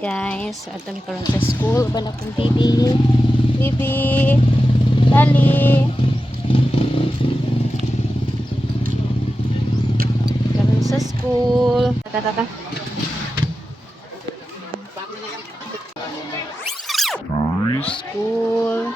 guys, so ato mi karon sa school uban akong bibi. Bibi. Dali. Karon sa school. Taka. School.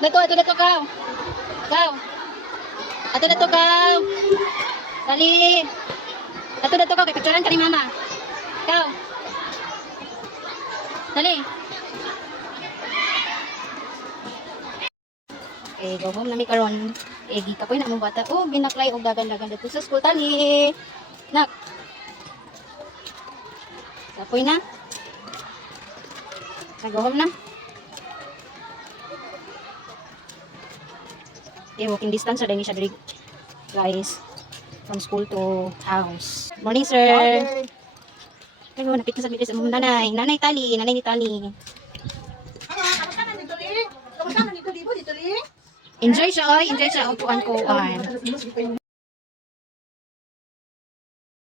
Nak, ato na to kaw. Kaw. Ato na to kaw. Dali. Ato na to kaw, kay picturean ka ni mama. Kaw. Dali. Okay, go home na mi karon. Gita ko na mong bata. Oh, binaklay og dagan-dagan dito sa school tali. Nak. Kapoy na. Go home na. Okay, walking distance din siya diri, guys, from school to house. Morning, sir. Hello, napit na sa bilis ang nanay. Nanay Tali, nanay ni Tali. Kamusta man dito, Li? Kamusta man dito, Li? Enjoy siya, oy. Enjoy siya. Upuan ko.